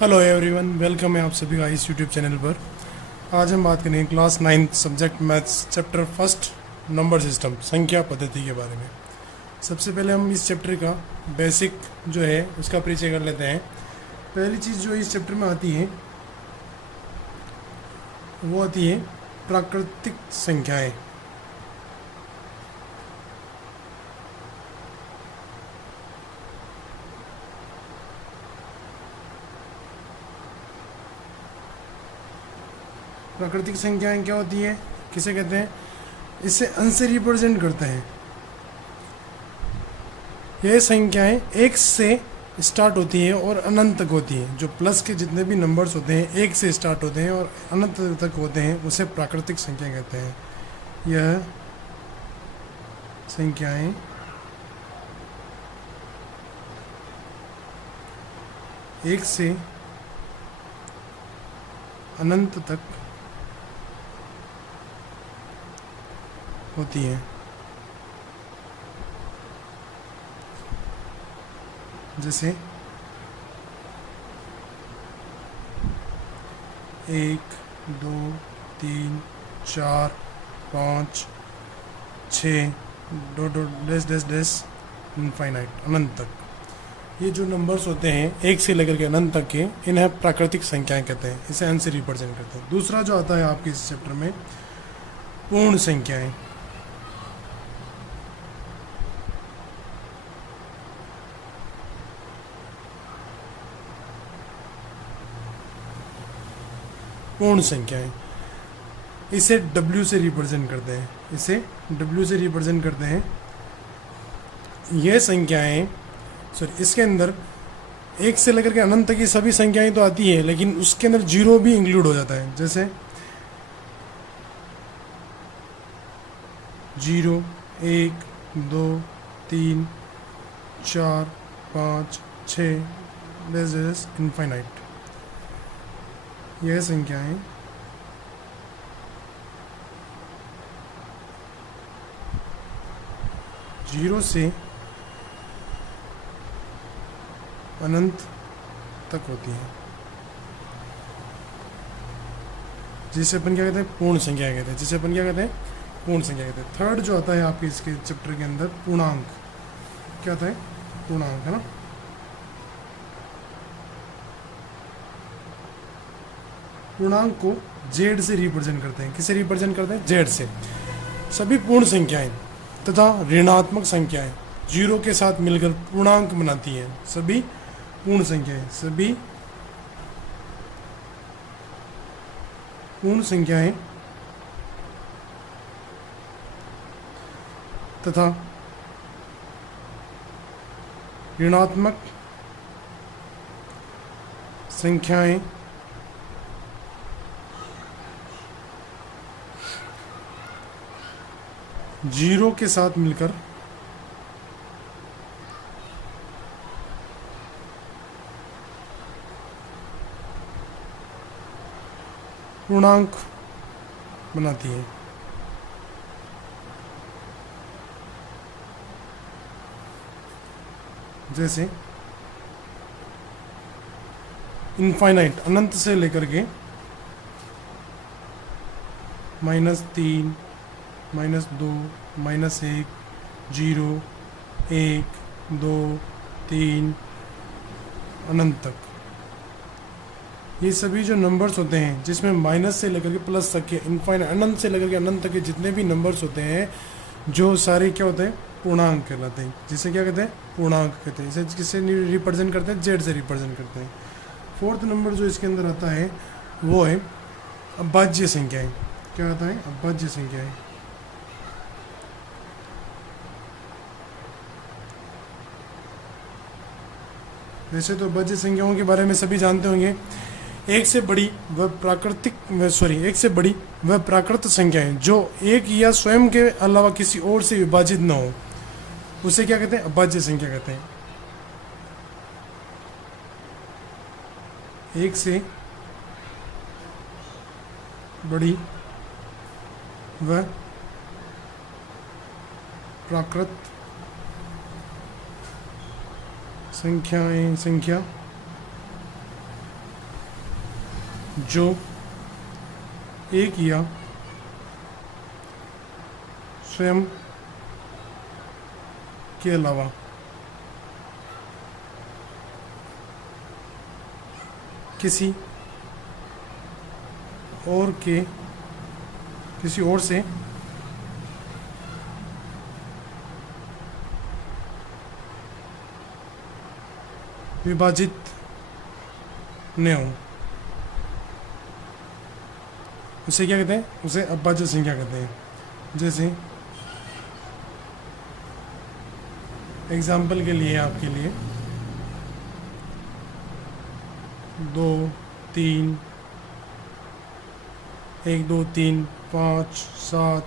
Hello everyone, welcome है आप सभी का इस यूट्यूब चैनल पर। आज हम बात करेंगे class 9 subject maths chapter first number system संख्या पद्धति के बारे में। सबसे पहले हम इस चैप्टर का बेसिक जो है उसका परिचय कर लेते हैं। पहली चीज़ जो इस चैप्टर में आती है वो आती है प्राकृतिक संख्याएँ। प्राकृतिक संख्याएं क्या होती है, किसे कहते हैं? इसे अंश से रिप्रेजेंट करते हैं। ये संख्याएं एक से स्टार्ट होती हैं और अनंत तक होती हैं। जो प्लस के जितने भी नंबर्स होते हैं एक से स्टार्ट होते हैं और अनंत तक होते हैं, उसे प्राकृतिक संख्या कहते हैं। यह संख्याएं एक से अनंत तक होती हैं। जैसे 1 2 3 4 5 6 dot dot dash dash dash infinite, अनंत तक। ये जो नंबर्स होते हैं एक से लेकर के अनंत तक के, इन्हें प्राकृतिक संख्याएं कहते हैं। इसे अंश से रिप्रेजेंट करते हैं। दूसरा जो आता है आपके इस चैप्टर में, पूर्ण संख्याएं। पूर्ण संख्याएं इसे W से रिप्रेजेंट करते हैं। इसे W से रिप्रेजेंट करते हैं। यह संख्याएं इसके अंदर एक से लेकर के अनंत तक की सभी संख्याएं तो आती है, लेकिन उसके अंदर जीरो भी इंक्लूड हो जाता है। जैसे 0 1 2 3 4 5 6 डैश इनफाइनाइट। यह संख्याएं जीरो से अनंत तक होती हैं, जिसे अपन क्या कहते हैं? पूर्ण संख्या कहते हैं। जिसे अपन क्या कहते हैं? पूर्ण संख्या कहते हैं। थर्ड जो आता है आपके इसके चैप्टर के अंदर, पूर्णांक। क्या आता है? पूर्णांक, है ना। पूर्णांक को जेड से रिप्रेजेंट करते हैं। किसे रिप्रेजेंट करते हैं? जेड से। सभी पूर्ण संख्याएं तथा ऋणात्मक संख्याएं जीरो के साथ मिलकर पूर्णांक बनाती हैं। सभी पूर्ण संख्याएं, सभी पूर्ण संख्याएं तथा ऋणात्मक संख्याएं जीरो के साथ मिलकर पूर्णांक बनाती है। जैसे इनफाइनाइट, अनंत से लेकर के -3 -2 -1 0 1 2 3 अनंत तक। ये सभी जो नंबर्स होते हैं जिसमें माइनस से लेकर के प्लस तक के, इनफाइनाइट अनंत से लेकर के अनंत तक के जितने भी नंबर्स होते हैं, जो सारे क्या होते हैं? पूर्णांक कहलाते हैं। जिसे क्या कहते हैं? पूर्णांक कहते हैं। इसे किससे रिप्रेजेंट करते हैं? जेड से रिप्रेजेंट करते हैं। फोर्थ नंबर जो इसके अंदर आता है वो है अभाज्य संख्याएं। क्या आता है? अभाज्य संख्याएं। वैसे तो अभाज्य संख्याओं के बारे में सभी जानते होंगे। एक से बड़ी व प्राकृत संख्याएं जो एक या स्वयं के अलावा किसी और से विभाजित न हो, उसे क्या कहते हैं? अभाज्य संख्या कहते हैं। एक से बड़ी व प्राकृत संख्या जो एक या स्वयं के अलावा किसी और से विभाजित न हो, उसे क्या कहते हैं? उसे अभाज्य संख्या कहते हैं। जैसे एग्जाम्पल के लिए आपके लिए 2 3 1 2 3 5 7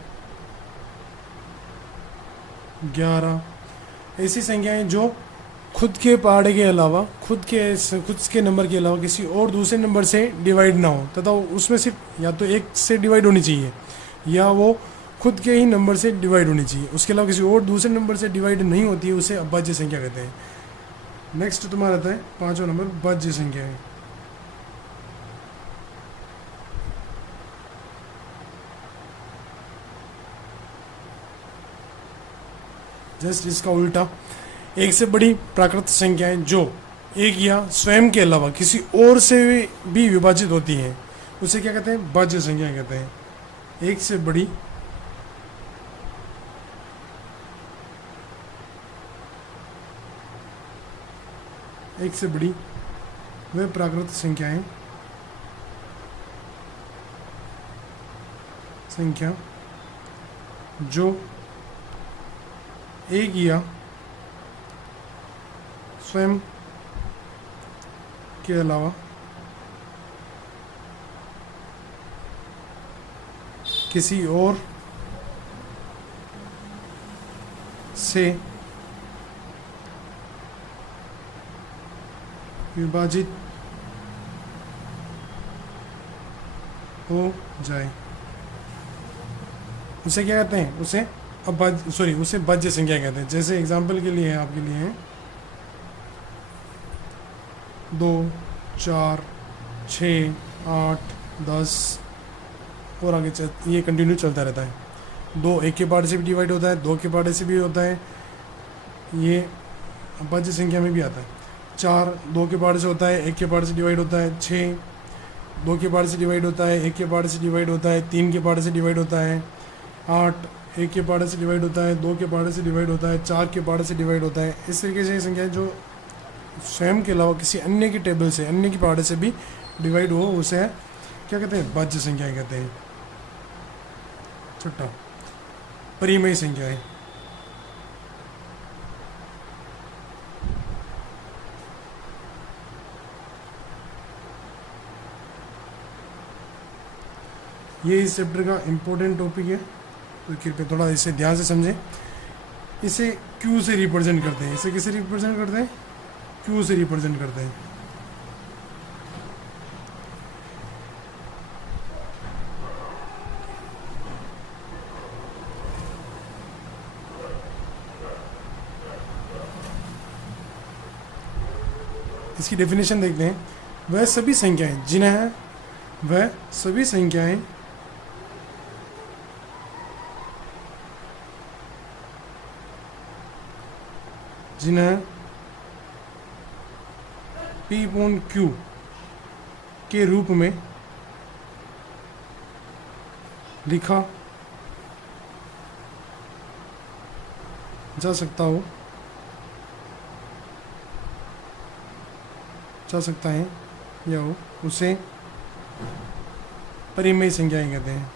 11 ऐसी संख्याएं जो खुद के पहाड़े के अलावा खुद के नंबर के अलावा किसी और दूसरे नंबर से डिवाइड ना हो, तथा उसमें सिर्फ या तो एक से डिवाइड होनी चाहिए या वो खुद के ही नंबर से डिवाइड होनी चाहिए, उसके अलावा किसी और दूसरे नंबर से डिवाइड नहीं होती है, उसे अभाज्य संख्या कहते हैं। नेक्स्ट तुम्हारा आता है 5वां नंबर भाज्य संख्या है। जस्ट इसका उल्टा, एक से बड़ी प्राकृत संख्याएं जो एक या स्वयं के अलावा किसी और से भी विभाजित होती हैं, उसे क्या कहते हैं? भाज्य संख्या कहते हैं। एक से बड़ी वे प्राकृत संख्या जो एक या स्वयं के अलावा किसी और से विभाजित हो जाए, उसे क्या कहते हैं? उसे उसे भाज्य संख्या कहते हैं। जैसे एग्जाम्पल के लिए आपके लिए है 2 4 6 8 10 और आगे ये कंटिन्यू चलता रहता है। 2 एक के पार्ट से भी डिवाइड होता है, 2 के पार्ट से भी होता है, ये भाज्य संख्या में भी आता है। 4 2 के पार्ट से होता है, 1 के पार्ट से डिवाइड होता है। 6 2 के पार्ट से डिवाइड होता है, 1 के पार्ट से डिवाइड होता है, 3 के पार्ट से डिवाइड होता है। 8 1 के पार्ट से डिवाइड होता है, 2 के पार्ट से डिवाइड होता है, 4 के पार्ट से डिवाइड होता है। इस तरीके से ये संख्या जो स्वयं के अलावा किसी अन्य की टेबल से, अन्य की पार्ट से भी डिवाइड हो, उसे क्या कहते हैं? भाज्य संख्याएं कहते हैं। छठा परिमेय संख्याएं। ये इस चैप्टर का इम्पोर्टेंट टॉपिक है, तो कृपया थोड़ा इसे ध्यान से समझें। इसे क्यू से रिप्रेजेंट करते हैं। इसे किसे रिप्रेजेंट करते हैं? क्यू से रिप्रेजेंट करते हैं। इसकी डेफिनेशन देखते हैं। वह सभी संख्याएं जिन्हें P/Q के रूप में लिखा जा सकता है या हो, उसे परिमेय संख्याएं कहते हैं।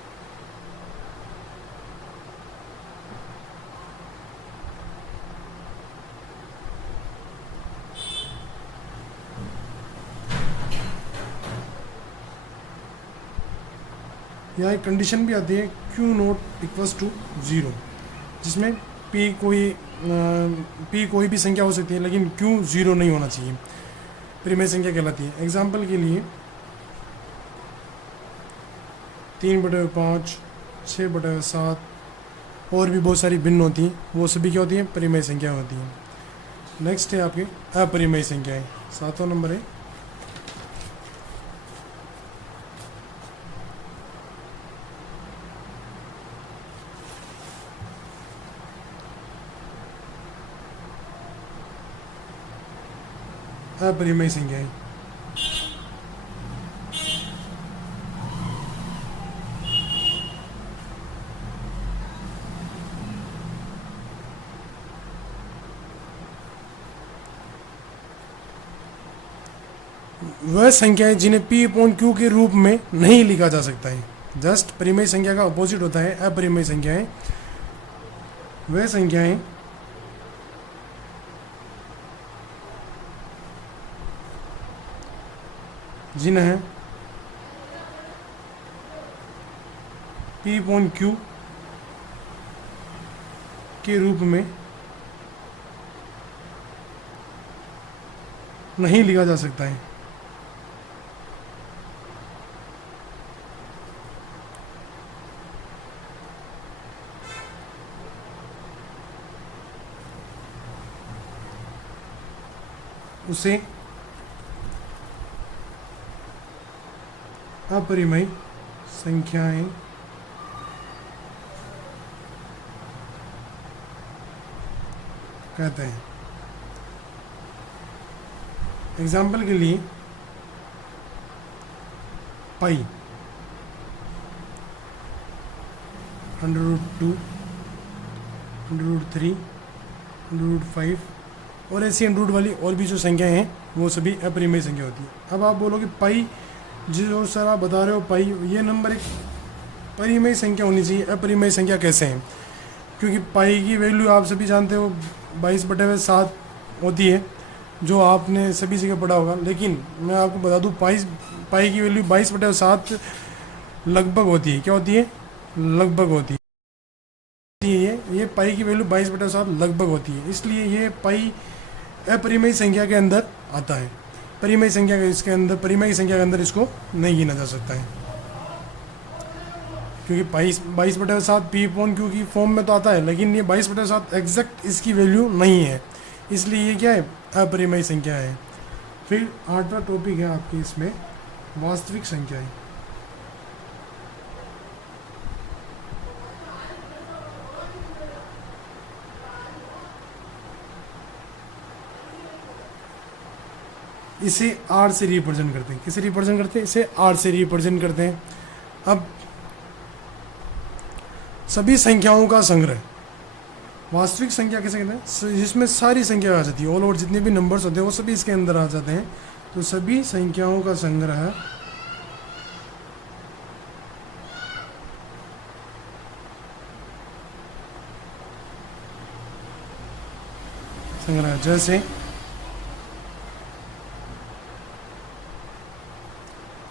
यहाँ एक कंडीशन भी आती है Q0 = 0, जिसमें P कोई भी संख्या हो सकती है, लेकिन Q 0 नहीं होना चाहिए, परिमेय संख्या कहलाती है। एग्जाम्पल के लिए 3/5 6/7 और भी बहुत सारी भिन्न होती हैं, वो सभी क्या होती हैं? परिमेय संख्या होती हैं। नेक्स्ट है आपके अपरिमेय संख्याएं। 7वां नंबर है अपरिमेय संख्याएं। वह संख्याएं जिन्हें P अपॉन Q के रूप में नहीं लिखा जा सकता है। जस्ट परिमेय संख्या का अपोजिट होता है अपरिमेय संख्याएं। वह संख्याएं जिन्हें P अपॉन Q के रूप में नहीं लिखा जा सकता है। उसे अपरिमेय संख्याएं कहते हैं। एग्जाम्पल के लिए पाई, √2, √3, √5 और ऐसी √ वाली और भी जो संख्याएं हैं वो सभी अपरिमेय संख्या होती है। अब आप बोलोगे पाई, जो सर आप बता रहे हो पाई, ये नंबर एक परिमेय संख्या होनी चाहिए, अपरिमेय संख्या कैसे है? क्योंकि पाई की वैल्यू आप सभी जानते हो 22/7 होती है, जो आपने सभी जगह पढ़ा होगा। लेकिन मैं आपको बता दूं पाई की वैल्यू 22/7 लगभग होती है। क्या होती है? लगभग होती है। ये पाई की वैल्यू 22/7 लगभग होती है, इसलिए ये पाई अपरिमेय संख्या के अंदर आता है। परिमेय संख्या के इसके अंदर परिमेय संख्या के अंदर इसको नहीं गिना जा सकता है, क्योंकि 22/7 P अपॉन Q की फॉर्म में तो आता है, लेकिन ये 22/7 एग्जैक्ट इसकी वैल्यू नहीं है, इसलिए ये क्या है? अपरिमेय संख्या है। फिर 8वां टॉपिक है आपके इसमें वास्तविक संख्याएं। इसे R से रिप्रेजेंट करते हैं। किसे रिप्रेजेंट करते हैं? इसे R से रिप्रेजेंट करते हैं। अब सभी संख्याओं का संग्रह वास्तविक संख्या कैसे कहते हैं? जिसमें सारी संख्या आ जाती है, ऑल ओवर जितने भी नंबर्स होते हैं वो सभी इसके अंदर आ जाते हैं। तो सभी संख्याओं का संग्रह जैसे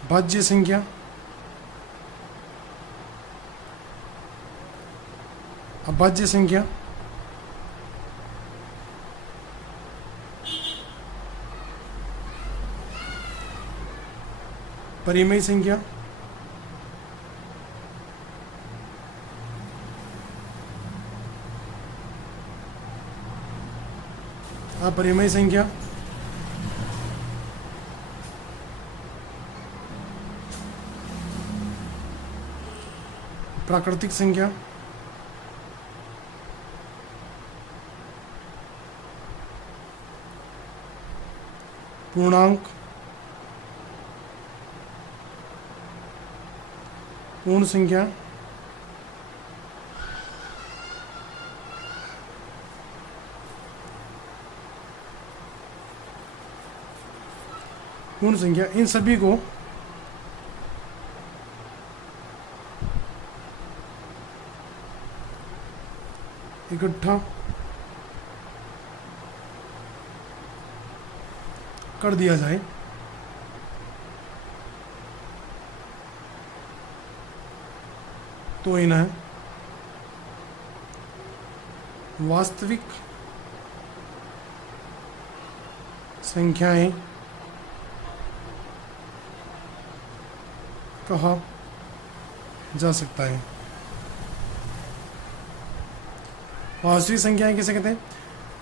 भाज्य संख्या, अभाज्य संख्या, परिमेय संख्या, अपरिमेय संख्या, प्राकृतिक संख्या, पूर्णांक, पूर्ण संख्या, पूर्ण संख्या, इन सभी को इकट्ठा कर दिया जाए तो इन्हें वास्तविक संख्याएं कहा जा सकता है। वास्तविक संख्याएं किसे कहते हैं?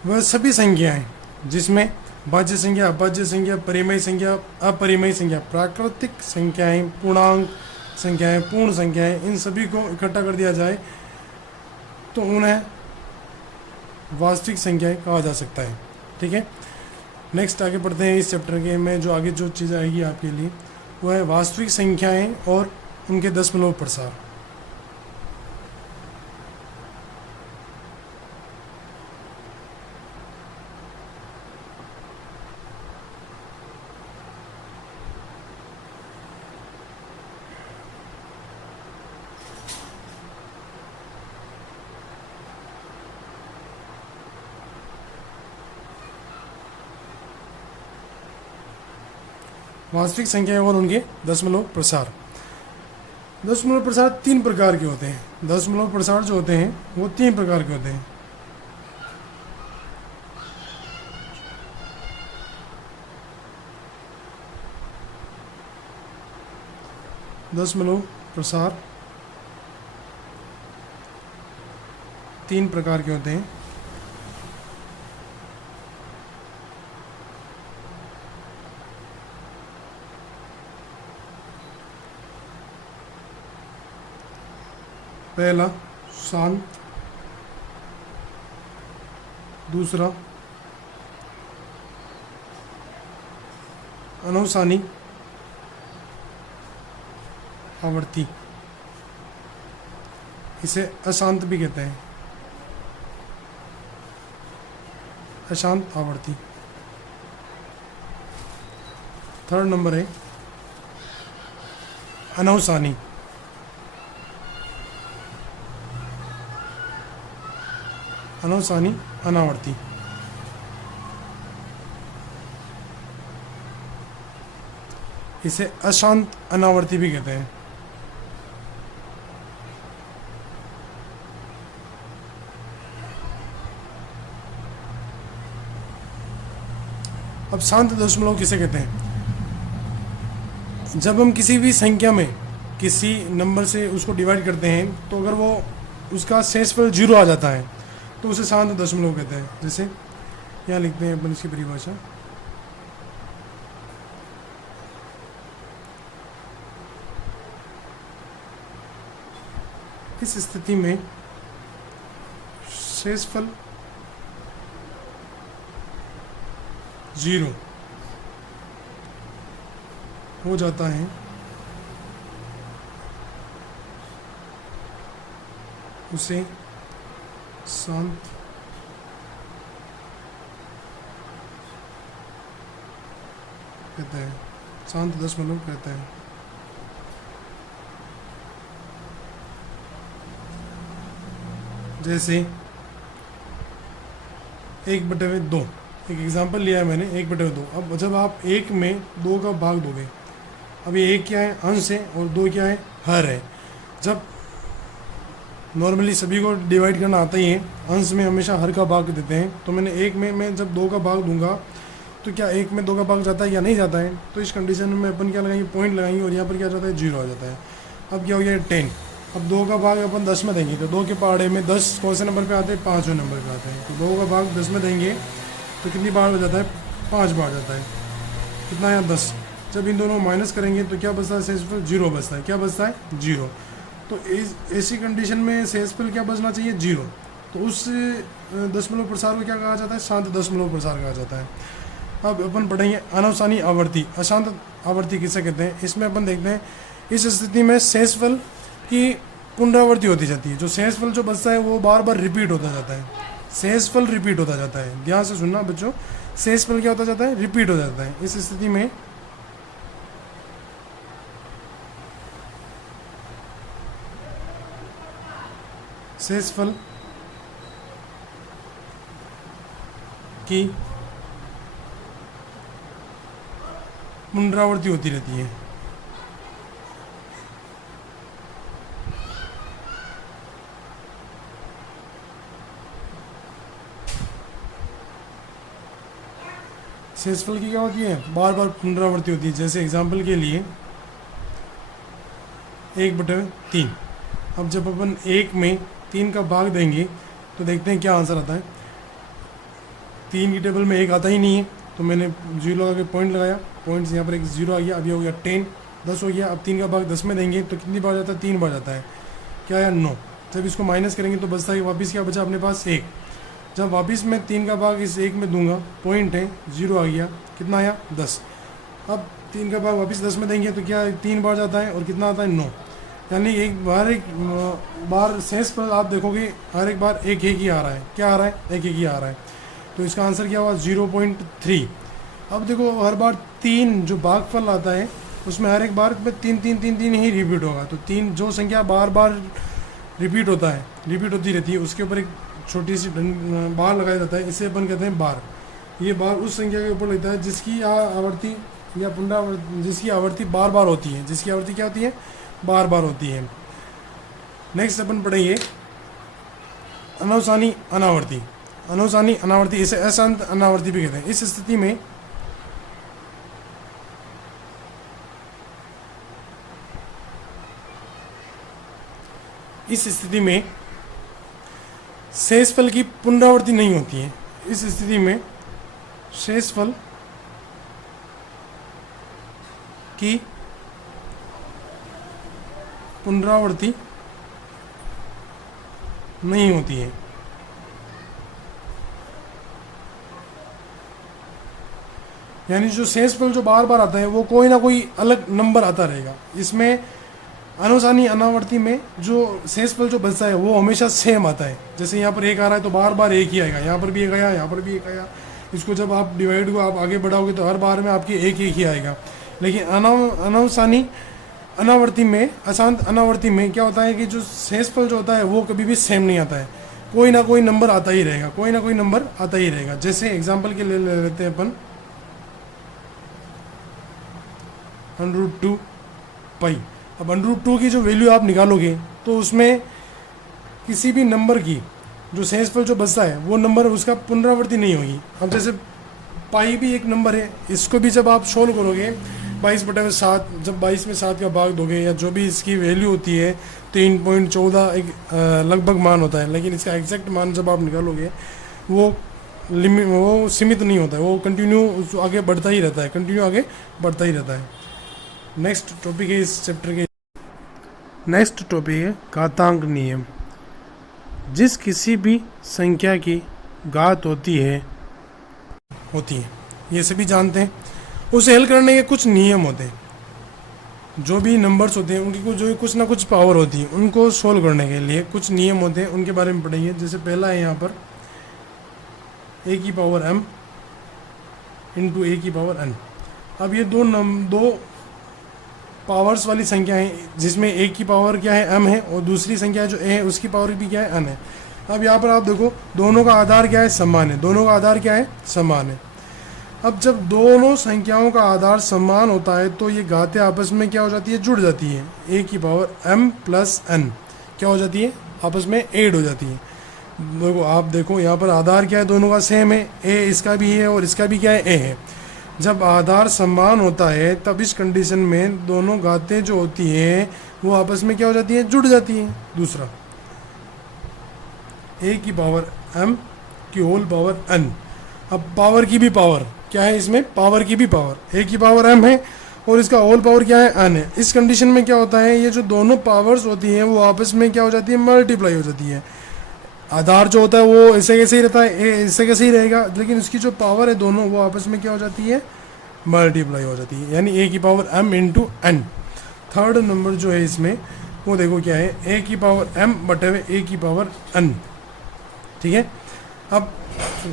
वह सभी संख्याएं जिसमें भाज्य संख्या, अभाज्य संख्या, परिमेय संख्या, अपरिमेय संख्या, प्राकृतिक संख्याएं, पूर्णांक संख्याएं, पूर्ण संख्याएं, इन सभी को इकट्ठा कर दिया जाए तो उन्हें वास्तविक संख्याएं कहा जा सकता है। ठीक है, नेक्स्ट आगे पढ़ते हैं इस चैप्टर के में। जो आगे जो चीज़ आएगी आपके लिए वो है वास्तविक संख्याएं और उनके दशमलव प्रसार। वास्तविक संख्याएं और उनके दशमलव प्रसार। दशमलव प्रसार 3 प्रकार के होते हैं। दशमलव प्रसार जो होते हैं वो 3 प्रकार के होते हैं। दशमलव प्रसार 3 प्रकार के होते हैं। पहला शांत, दूसरा अनुसानी आवर्ती, इसे अशांत भी कहते हैं, अशांत आवर्ती। थर्ड नंबर है अनवसानी, अनवसानी अनावर्ती। इसे अशांत अनावर्ती भी कहते हैं। अब शांत दशमलव किसे कहते हैं? जब हम किसी भी संख्या में किसी नंबर से उसको डिवाइड करते हैं तो अगर वो उसका शेषफल 0 आ जाता है तो उसे शांत दशमलव कहते हैं। जैसे यहाँ लिखते हैं अपन इसकी परिभाषा, इस स्थिति में शेषफल 0 हो जाता है उसे शांत कहते हैं, शांत दशमलव कहते हैं। जैसे 1/2, एक एग्जांपल लिया है मैंने, 1/2। अब जब आप 1 में 2 का भाग दोगे, अब ये 1 क्या है? अंश है, और 2 क्या है? हर है। जब नॉर्मली सभी को डिवाइड करना आता ही है, अंश में हमेशा हर का भाग देते हैं, तो मैंने 1 में मैं जब 2 का भाग दूंगा तो क्या 1 में 2 का भाग जाता है या नहीं जाता है? तो इस कंडीशन में अपन क्या लगाएंगे? पॉइंट लगाएंगे, और यहाँ पर क्या जाता है? 0 आ जाता है। अब क्या हो गया? 10। अब 2 का भाग अपन 10 में देंगे तो 2 के पहाड़े में 10 कौन से नंबर पे आते हैं? 5वें नंबर पे आते हैं। तो 2 का भाग 10 में देंगे तो कितनी बार हो जाता है? 5 बार जाता है। कितना है? 10। जब इन दोनों माइनस करेंगे तो क्या बचता है? शेषफल 0 बचता है। क्या बचता है? 0। तो ऐसी कंडीशन में शेषफल क्या बचना चाहिए? 0। तो उस दशमलव प्रसार को क्या कहा जाता है? शांत दशमलव प्रसार कहा जाता है। अब अपन पढ़ेंगे अनवसानी आवर्ती। अशांत आवर्ती किसे कहते हैं? इसमें अपन देखते हैं इस स्थिति में शेषफल की पुनरावृत्ति होती जाती है। जो शेषफल जो बचता है वो बार बार रिपीट होता जाता है। शेषफल रिपीट होता जाता है। ध्यान से सुनना बच्चों, शेषफल क्या होता जाता है? रिपीट हो जाता है। इस स्थिति में शेषफल की पुनरावृत्ति होती रहती है। शेषफल की क्या होती है? बार बार पुनरावृत्ति होती है। जैसे एग्जाम्पल के लिए 1/3। अब जब अपन 1 में 3 का भाग देंगे तो देखते हैं क्या आंसर आता है। 3 की टेबल में 1 आता ही नहीं है, तो मैंने 0 लगा के पॉइंट लगाया, पॉइंट से यहाँ पर एक 0 आ गया। अब ये हो गया 10, 10 हो गया। अब 3 का भाग 10 में देंगे तो कितनी बार जाता है? 3 बार जाता है। क्या आया? 9। जब इसको माइनस करेंगे तो बचता है वापस क्या बचा अपने पास? 1। जब वापस मैं 3 का भाग इस 1 में दूंगा, पॉइंट है 0 आ गया, कितना आया 10। अब 3 का भाग वापस 10 में देंगे तो क्या 3 बार जाता है और कितना आता है 9, यानी एक बार शेष पर आप देखोगे हर एक बार एक ही आ रहा है, क्या आ रहा है एक ही आ रहा है, तो इसका आंसर क्या हुआ 0.3। अब देखो हर बार 3 जो भागफल आता है उसमें हर एक बार में 3 3 3 3 ही रिपीट होगा, तो 3 जो संख्या बार बार रिपीट होती रहती है उसके ऊपर एक छोटी सी बार लगाया जाता है, इसे अपन कहते हैं बार। ये बार उस संख्या के ऊपर लगता है जिसकी आवर्ती या पुनरावर्ती, जिसकी आवर्ती बार बार होती है, जिसकी आवर्ती क्या होती है बार बार होती है। नेक्स्ट अपन पढ़ेंगे अनवसानी अनावर्ती। अनवसानी अनावर्ती इसे अशांत अनावर्ती भी कहते हैं। इस स्थिति में शेषफल की पुनरावृत्ति नहीं होती है। इस स्थिति में शेषफल की पुनरावृत्ति नहीं होती है। यानी जो शेषफल जो बार बार आता है वो कोई ना कोई अलग नंबर आता रहेगा। इसमें अनुसानी अनावर्ती में जो शेषफल जो बचता है वो हमेशा सेम आता है। जैसे यहाँ पर 1 आ रहा है तो बार बार 1 ही आएगा, यहाँ पर भी 1 आया, यहाँ पर भी 1 आया। इसको जब आप डिवाइड को आप आगे बढ़ाओगे तो हर बार में आपके 1 ही आएगा। लेकिन अनवसानी अनावर्ती में, अशांत अनावर्ती में क्या होता है कि जो शेषफल जो होता है वो कभी भी सेम नहीं आता है, कोई ना कोई नंबर आता ही रहेगा, कोई ना कोई नंबर आता ही रहेगा। जैसे एग्जाम्पल के लिए ले लेते हैं अपन √2 पाई। अब √2 की जो वैल्यू आप निकालोगे तो उसमें किसी भी नंबर की जो शेषफल जो बचता है वो नंबर उसका पुनरावृत्ति नहीं होगी। अब जैसे पाई भी एक नंबर है, इसको भी जब आप सोल्व करोगे 22/7, जब 22 में 7 का भाग दोगे या जो भी इसकी वैल्यू होती है 3.14 एक लगभग मान होता है, लेकिन इसका एग्जैक्ट मान जब आप निकालोगे वो सीमित नहीं होता है, वो कंटिन्यू आगे बढ़ता ही रहता है, कंटिन्यू आगे बढ़ता ही रहता है। नेक्स्ट टॉपिक है इस चैप्टर के, नेक्स्ट टॉपिक है घातांक नियम। जिस किसी भी संख्या की घात होती है ये सभी जानते हैं, उसे हल करने के कुछ नियम होते हैं। जो भी नंबर्स होते हैं उनकी जो कुछ ना कुछ पावर होती है, उनको सोल्व करने के लिए कुछ नियम होते हैं, उनके बारे में पढ़ेंगे। जैसे पहला है यहाँ पर a⁻m × a⁻n। अब ये दो पावर्स वाली संख्या है जिसमें एक की पावर क्या है m है और दूसरी संख्या जो a है उसकी पावर भी क्या है n है। अब यहाँ पर आप देखो दोनों का आधार क्या है समान है, दोनों का आधार क्या है समान है। अब जब दोनों संख्याओं का आधार समान होता है तो ये घातें आपस में क्या हो जाती है जुड़ जाती है, a⁻m + n क्या हो जाती है आपस में ऐड हो जाती है। देखो आप देखो यहाँ पर आधार क्या है दोनों का सेम है, a इसका भी है और इसका भी क्या है a है। जब आधार समान होता है तब इस कंडीशन में दोनों घातें जो होती हैं वो आपस में क्या हो जाती है जुड़ जाती है। दूसरा a⁻m की n। अब पावर की भी पावर क्या है, इसमें पावर की भी पावर a⁻m है और इसका होल पावर क्या है n है। इस कंडीशन में क्या होता है ये जो दोनों पावर्स होती हैं वो आपस में क्या हो जाती है मल्टीप्लाई हो जाती है। आधार जो होता है वो ऐसे कैसे ही रहता है, ऐसे कैसे ही रहेगा, लेकिन उसकी जो पावर है दोनों वो आपस में क्या हो जाती है मल्टीप्लाई हो जाती है, यानी a⁻m × n। थर्ड नंबर जो है इसमें वो देखो क्या है a⁻m/a⁻n। ठीक है, अब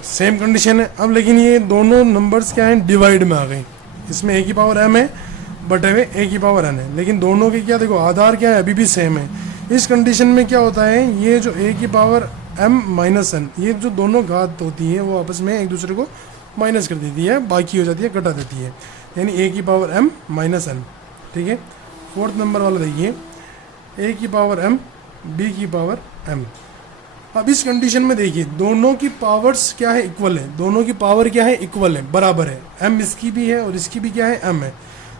सेम कंडीशन है। अब लेकिन ये दोनों नंबर्स क्या हैं डिवाइड में आ गए, इसमें a⁻m है बटे a⁻n है, लेकिन दोनों के क्या देखो आधार क्या है अभी भी सेम है। इस कंडीशन में क्या होता है ये जो a⁻m - n ये जो दोनों घात होती है वो आपस में एक दूसरे को माइनस कर देती है, बाकी हो जाती है घटा देती है, यानी a⁻m - n। ठीक है, फोर्थ नंबर वाला देखिए a⁻m b⁻m। अब इस कंडीशन में देखिए दोनों की पावर्स क्या है इक्वल है, दोनों की पावर क्या है इक्वल है, बराबर है, m इसकी भी है और इसकी भी क्या है m है।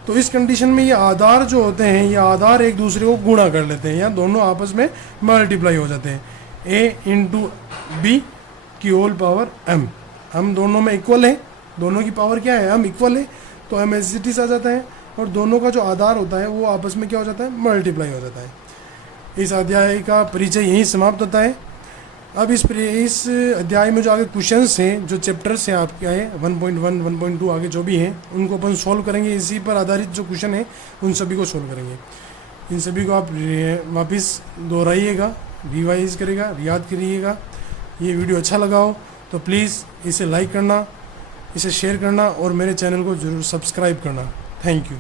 तो इस कंडीशन में ये आधार जो होते हैं ये आधार एक दूसरे को गुणा कर लेते हैं या दोनों आपस में मल्टीप्लाई हो जाते हैं। a × b की होल पावर m, हम दोनों में इक्वल है, दोनों की पावर क्या है m इक्वल है तो m एज इट इज आ जाता है और दोनों का जो आधार होता है वो आपस में क्या हो जाता है मल्टीप्लाई हो जाता है। इस अध्याय का परिचय यहीं समाप्त होता है। अब इस अध्याय में जो आगे क्वेश्चंस हैं, जो चैप्टर्स हैं आपके आए 1.1 1.2 आगे जो भी हैं, उनको अपन सॉल्व करेंगे। इसी पर आधारित जो क्वेश्चन है उन सभी को सॉल्व करेंगे। इन सभी को आप वापस दोहराइएगा, रिवाइज करेगा, याद करिएगा। ये वीडियो अच्छा लगा हो तो प्लीज़ इसे लाइक करना, इसे शेयर करना और मेरे चैनल को ज़रूर सब्सक्राइब करना। Thank you.